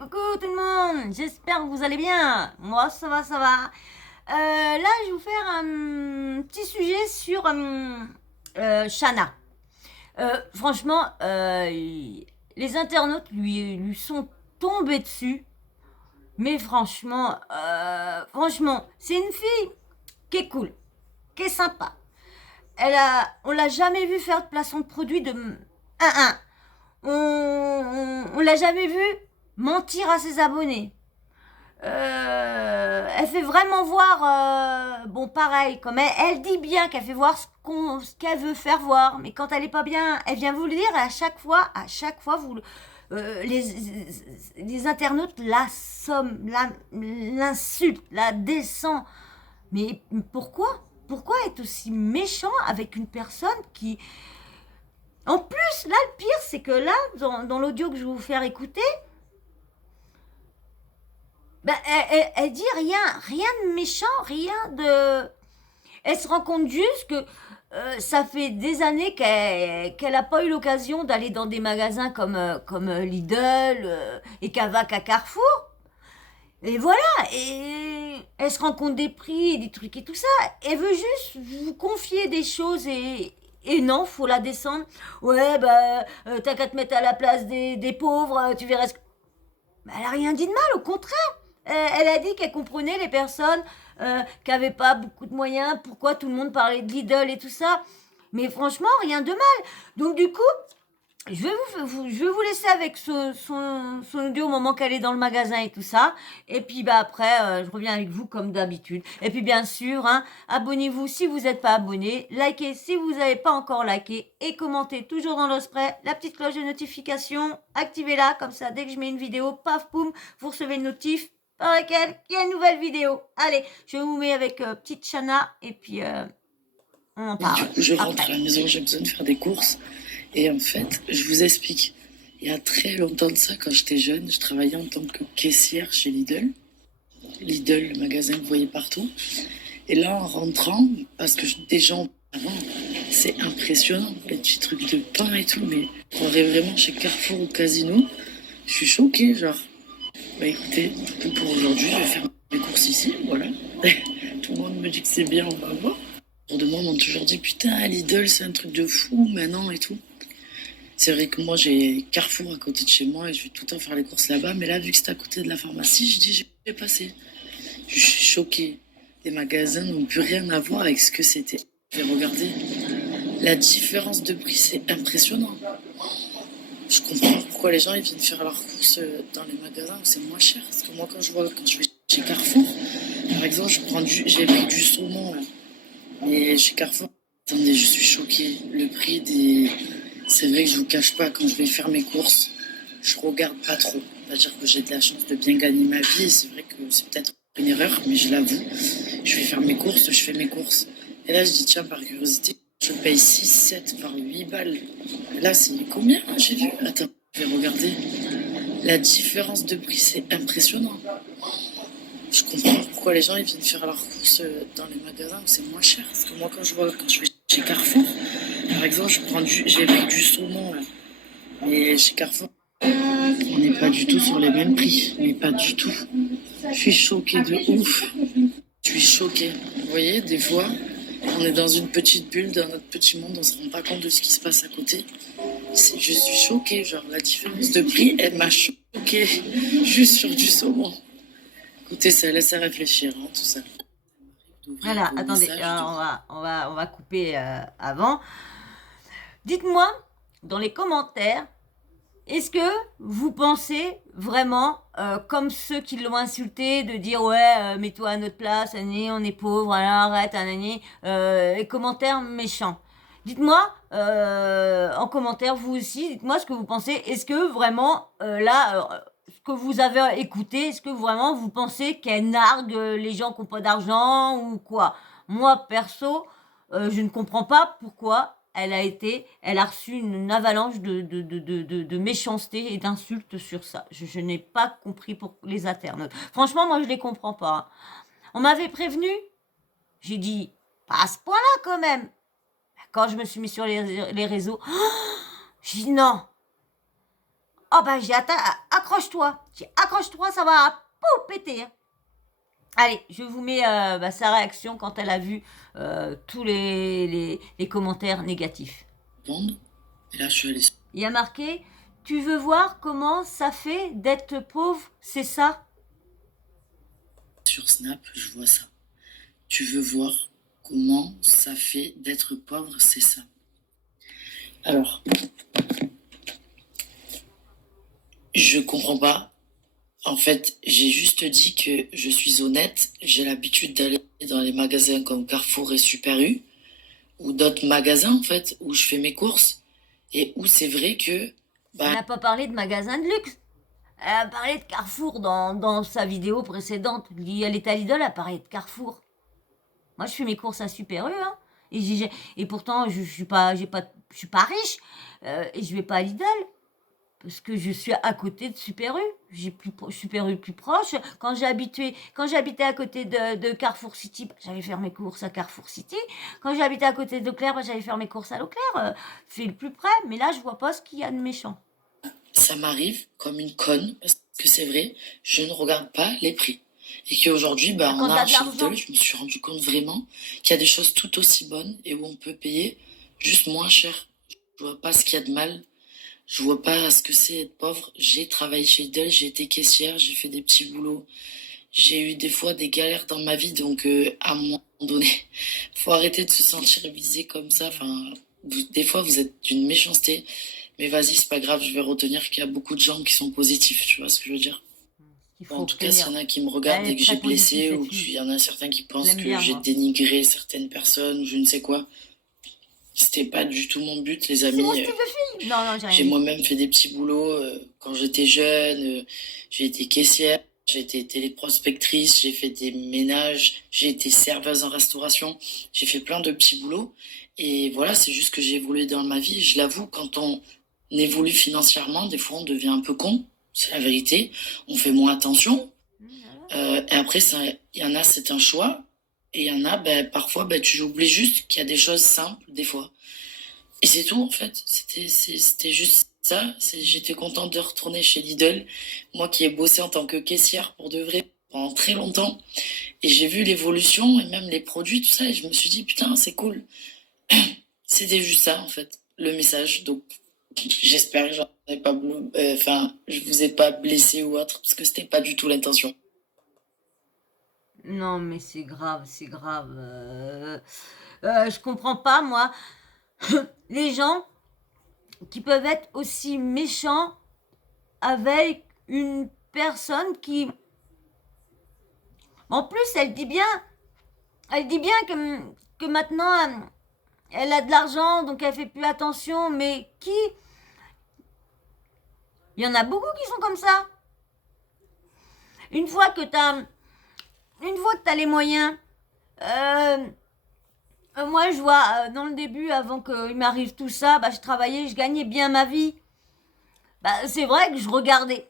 coucou tout le monde, j'espère que vous allez bien. Moi ça va, ça va. Là je vais vous faire un petit sujet sur Shana. Franchement, les internautes lui sont tombés dessus. Mais franchement, c'est une fille qui est cool, qui est sympa. On l'a jamais vu faire de placement de produit de 1-1. On l'a jamais vu mentir à ses abonnés. Elle fait vraiment voir, bon pareil, comme elle dit bien qu'elle fait voir ce qu'elle veut faire voir, mais quand elle est pas bien, elle vient vous le dire, et à chaque fois, les internautes l'insultent, la descendent. Mais pourquoi? Pourquoi être aussi méchant avec une personne qui... En plus, là, le pire, c'est que là, dans l'audio que je vais vous faire écouter, ben, elle dit rien de méchant, rien de... Elle se rend compte juste que ça fait des années qu'elle n'a pas eu l'occasion d'aller dans des magasins comme Lidl et qu'elle va qu'à Carrefour. Et voilà, et elle se rend compte des prix et des trucs et tout ça. Elle veut juste vous confier des choses et non, faut la descendre. Ouais, bah, t'as qu'à te mettre à la place des pauvres, tu verras ce que... Bah, elle a rien dit de mal, au contraire. Elle a dit qu'elle comprenait les personnes qui n'avaient pas beaucoup de moyens, pourquoi tout le monde parlait de Lidl et tout ça. Mais franchement, rien de mal. Donc du coup, je vais vous laisser avec son audio au moment qu'elle est dans le magasin et tout ça. Et puis bah après, je reviens avec vous comme d'habitude. Et puis bien sûr, hein, abonnez-vous si vous n'êtes pas abonné, likez si vous n'avez pas encore liké et commentez toujours dans l'osprey, la petite cloche de notification, activez-la comme ça dès que je mets une vidéo, paf poum, vous recevez une notif par laquelle il y a une nouvelle vidéo. Allez, je vous mets avec petite Chana et puis on en Et du parle coup, je rentre après. à la maison, j'ai besoin de faire des courses. Et en fait, je vous explique. Il y a très longtemps de ça, quand j'étais jeune, je travaillais en tant que caissière chez Lidl. Lidl, le magasin que vous voyez partout. Et là, en rentrant, parce que des gens avant, c'est impressionnant, les petits trucs de pain et tout, mais on croirait vraiment chez Carrefour ou Casino. Je suis choquée, genre. Bah écoutez, pour aujourd'hui, je vais faire mes courses ici, voilà. Tout le monde me dit que c'est bien, on va voir. Autour de moi m'ont toujours dit putain, Lidl, c'est un truc de fou maintenant et tout. C'est vrai que moi, j'ai Carrefour à côté de chez moi et je vais tout le temps faire les courses là-bas. Mais là, vu que c'est à côté de la pharmacie, je dis, je vais passer. Je suis choquée. Les magasins n'ont plus rien à voir avec ce que c'était. Je vais regarder. La différence de prix, c'est impressionnant. Je comprends pourquoi les gens ils viennent faire leurs courses dans les magasins où c'est moins cher. Parce que moi, quand je vais chez Carrefour, par exemple, j'ai pris du saumon là. Et chez Carrefour, attendez, je suis choquée. Le prix des... C'est vrai que je vous cache pas, quand je vais faire mes courses, je regarde pas trop. C'est-à-dire que j'ai de la chance de bien gagner ma vie. Et c'est vrai que c'est peut-être une erreur, mais je l'avoue. Je vais faire mes courses, je fais mes courses. Et là, je dis, tiens, par curiosité, je paye 6, 7, voire 8 balles. Et là, c'est combien, j'ai vu? Attends, je vais regarder. La différence de prix, c'est impressionnant. Je comprends pourquoi les gens ils viennent faire leurs courses dans les magasins où c'est moins cher. Parce que moi, quand je vais chez Carrefour, par exemple, j'ai pris du saumon là. Et chez Carrefour, on n'est pas du tout sur les mêmes prix. Mais pas du tout. Je suis choquée de ouf. Je suis choquée. Vous voyez, des fois, on est dans une petite bulle, dans notre petit monde, on se rend pas compte de ce qui se passe à côté. Je suis choquée, genre la différence de prix, elle m'a choquée juste sur du saumon. Écoutez, ça laisse à réfléchir, hein, tout ça. D'ouvrir Voilà, vos attendez, messages, de... on va couper avant. Dites-moi dans les commentaires, est-ce que vous pensez vraiment, comme ceux qui l'ont insulté, de dire ouais, mets-toi à notre place, Annie, on est pauvre, alors arrête, Annie, les commentaires méchants. Dites-moi en commentaire, vous aussi, dites-moi ce que vous pensez. Est-ce que vraiment, ce que vous avez écouté, est-ce que vraiment vous pensez qu'elle nargue les gens qui n'ont pas d'argent ou quoi? Moi, perso, je ne comprends pas pourquoi elle a reçu une avalanche de méchanceté et d'insultes sur ça. Je n'ai pas compris pour les internautes. Franchement, moi, je les comprends pas. On m'avait prévenu. J'ai dit, pas à ce point-là quand même. Quand je me suis mis sur les réseaux, j'ai dit non. Oh bah accroche-toi. Accroche-toi, ça va péter. Hein. Allez, je vous mets sa réaction quand elle a vu tous les commentaires négatifs. Vendre. Et là, je suis allé Il y a marqué, tu veux voir comment ça fait d'être pauvre, c'est ça? sur Snap, je vois ça. Tu veux voir comment ça fait d'être pauvre, c'est ça. Alors, je comprends pas. En fait, j'ai juste dit que je suis honnête. J'ai l'habitude d'aller dans les magasins comme Carrefour et Super U, ou d'autres magasins, en fait, où je fais mes courses, et où c'est vrai que... Elle n'a pas parlé de magasin de luxe. Elle a parlé de Carrefour dans sa vidéo précédente. Elle est à Lidl, elle a parlé de Carrefour. Moi, je fais mes courses à Super U, hein. Et pourtant, je suis pas riche. Et je vais pas à Lidl. Parce que je suis à côté de Super U. J'ai Super U plus proche. Quand j'habitais à côté de Carrefour City, j'allais faire mes courses à Carrefour City. Quand j'habitais à côté de Leclerc, j'allais faire mes courses à Leclerc. C'est le plus près. Mais là, je vois pas ce qu'il y a de méchant. Ça m'arrive comme une conne, parce que c'est vrai, je ne regarde pas les prix. Et qu'aujourd'hui, en allant chez Lidl, je me suis rendu compte vraiment qu'il y a des choses tout aussi bonnes et où on peut payer juste moins cher. Je vois pas ce qu'il y a de mal. Je vois pas ce que c'est être pauvre. J'ai travaillé chez Lidl, j'ai été caissière, j'ai fait des petits boulots. J'ai eu des fois des galères dans ma vie, donc à un moment donné, faut arrêter de se sentir visé comme ça. Enfin, des fois, vous êtes d'une méchanceté. Mais vas-y, c'est pas grave, je vais retenir qu'il y a beaucoup de gens qui sont positifs, tu vois ce que je veux dire. En tout cas, s'il y en a qui me regardent et que j'ai blessé, ou il y en a certains qui pensent que j'ai dénigré certaines personnes, ou je ne sais quoi. C'était pas du tout mon but, les amis. J'ai moi-même fait des petits boulots quand j'étais jeune. J'ai été caissière, j'ai été téléprospectrice, j'ai fait des ménages, j'ai été serveuse en restauration. J'ai fait plein de petits boulots. Et voilà, c'est juste que j'ai évolué dans ma vie. Je l'avoue, quand on évolue financièrement, des fois on devient un peu con. C'est la vérité. On fait moins attention. Et après, il y en a, c'est un choix. Et il y en a, parfois, tu oublies juste qu'il y a des choses simples, des fois. Et c'est tout, en fait. C'était juste ça. J'étais contente de retourner chez Lidl. Moi qui ai bossé en tant que caissière pour de vrai pendant très longtemps. Et j'ai vu l'évolution et même les produits, tout ça. Et je me suis dit, putain, c'est cool. C'était juste ça, en fait, le message. Donc, j'espère que je vous ai pas blessé ou autre, parce que c'était pas du tout l'intention. Non, mais c'est grave, c'est grave. Je comprends pas, moi, les gens qui peuvent être aussi méchants avec une personne qui... En plus, elle dit bien que maintenant, elle a de l'argent, donc elle fait plus attention, mais qui... Il y en a beaucoup qui sont comme ça. Une fois que t'as les moyens, moi je vois, dans le début, avant qu'il m'arrive tout ça, je travaillais, je gagnais bien ma vie. C'est vrai que je regardais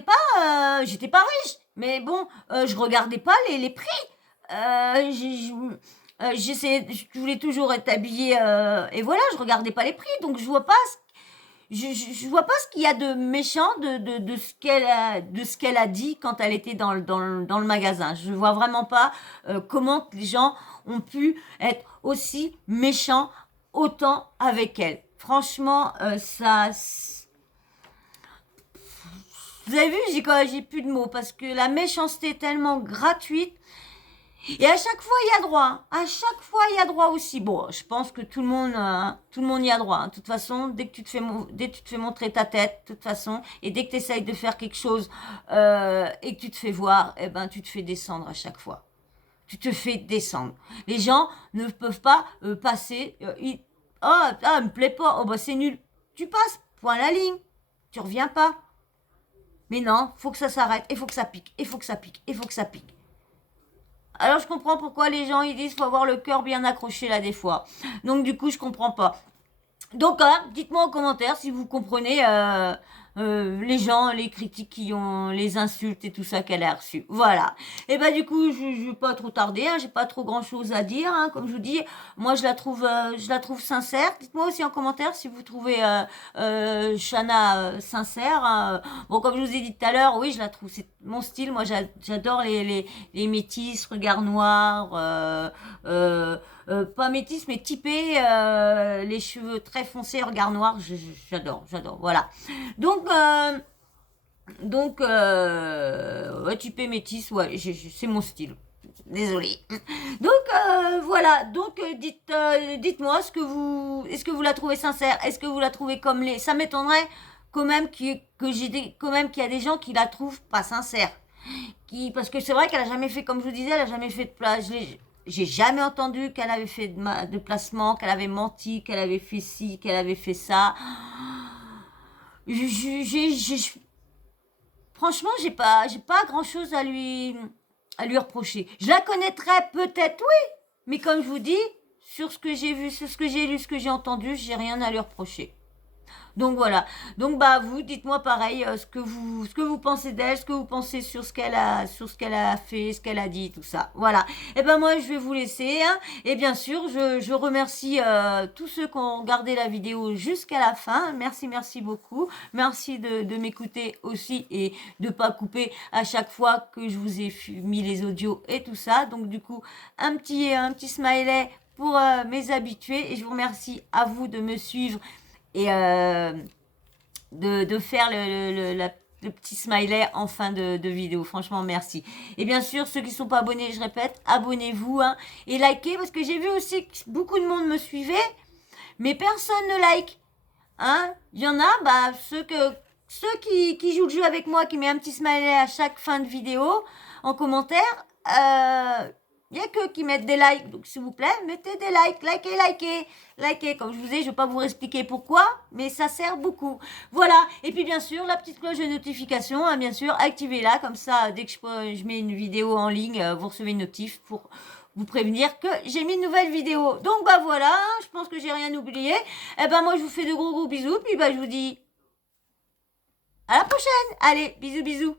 pas, j'étais pas riche, mais bon, je regardais pas les prix. Je voulais toujours être habillée, et voilà, je regardais pas les prix, donc je vois pas je vois pas ce qu'il y a de méchant de ce qu'elle a dit quand elle était dans le magasin. Je vois vraiment pas comment les gens ont pu être aussi méchants autant avec elle. Franchement, ça... Vous avez vu, j'ai plus de mots parce que la méchanceté est tellement gratuite. Et à chaque fois, il y a droit. Hein. À chaque fois, il y a droit aussi. Bon, je pense que tout le monde y a droit. Hein. De toute façon, dès que tu te fais montrer ta tête, de toute façon, et dès que tu essayes de faire quelque chose et que tu te fais voir, tu te fais descendre à chaque fois. Tu te fais descendre. Les gens ne peuvent pas passer. Me plaît pas. Oh, c'est nul. Tu passes, point à la ligne. Tu reviens pas. Mais non, faut que ça s'arrête. Il faut que ça pique. Il faut que ça pique. Il faut que ça pique. Alors je comprends pourquoi les gens ils disent qu'il faut avoir le cœur bien accroché là des fois. Donc du coup je comprends pas. Donc dites-moi en commentaire si vous comprenez les gens, les critiques les insultes et tout ça qu'elle a reçues. Voilà. Et ben du coup, je vais pas trop tarder, hein, j'ai pas trop grand chose à dire, hein, comme je vous dis. Moi, je la trouve sincère. Dites-moi aussi en commentaire si vous trouvez Shanna sincère, hein. Bon, comme je vous ai dit tout à l'heure, oui, je la trouve, c'est mon style. Moi, j'adore les métis, regard noir. Pas métis mais typé, les cheveux très foncés, regard noir, j'adore, voilà. Donc, ouais, typé métis, ouais, c'est mon style. Désolée. Donc voilà. Donc dites-moi est-ce que vous la trouvez sincère? Est-ce que vous la trouvez comme les? Ça m'étonnerait quand même quand même qu'il y a des gens qui la trouvent pas sincère. Parce que c'est vrai qu'elle a jamais fait, comme je vous disais, elle a jamais fait de plage. J'ai jamais entendu qu'elle avait fait de placement, qu'elle avait menti, qu'elle avait fait ci, qu'elle avait fait ça. Franchement, j'ai pas grand chose à lui reprocher. Je la connaîtrais peut-être, oui, mais comme je vous dis, sur ce que j'ai vu, sur ce que j'ai lu, ce que j'ai entendu, j'ai rien à lui reprocher. Donc voilà. Donc bah vous, dites-moi pareil ce que vous pensez d'elle, ce que vous pensez sur ce qu'elle a fait, ce qu'elle a dit, tout ça. Voilà. Et ben moi je vais vous laisser, hein. Et bien sûr, je remercie tous ceux qui ont regardé la vidéo jusqu'à la fin. Merci beaucoup. Merci de m'écouter aussi et de pas couper à chaque fois que je vous ai mis les audios et tout ça. Donc du coup, un petit smiley pour mes habitués et je vous remercie à vous de me suivre et de faire le petit smiley en fin de vidéo. Franchement, merci. Et bien sûr, ceux qui ne sont pas abonnés, je répète, abonnez-vous, hein, et likez, parce que j'ai vu aussi que beaucoup de monde me suivait, mais personne ne like. Hein. Il y en a, bah, ceux qui jouent le jeu avec moi, qui met un petit smiley à chaque fin de vidéo, en commentaire, il n'y a que qui mettent des likes. Donc, s'il vous plaît, mettez des likes. Likez. Comme je vous ai, je ne vais pas vous expliquer pourquoi, mais ça sert beaucoup. Voilà. Et puis, bien sûr, la petite cloche de notification, hein, bien sûr, activez-la. Comme ça, dès que je mets une vidéo en ligne, vous recevez une notif pour vous prévenir que j'ai mis une nouvelle vidéo. Donc, bah voilà. Je pense que j'ai rien oublié. Eh ben, moi, je vous fais de gros bisous. Puis, bah, je vous dis à la prochaine. Allez, bisous.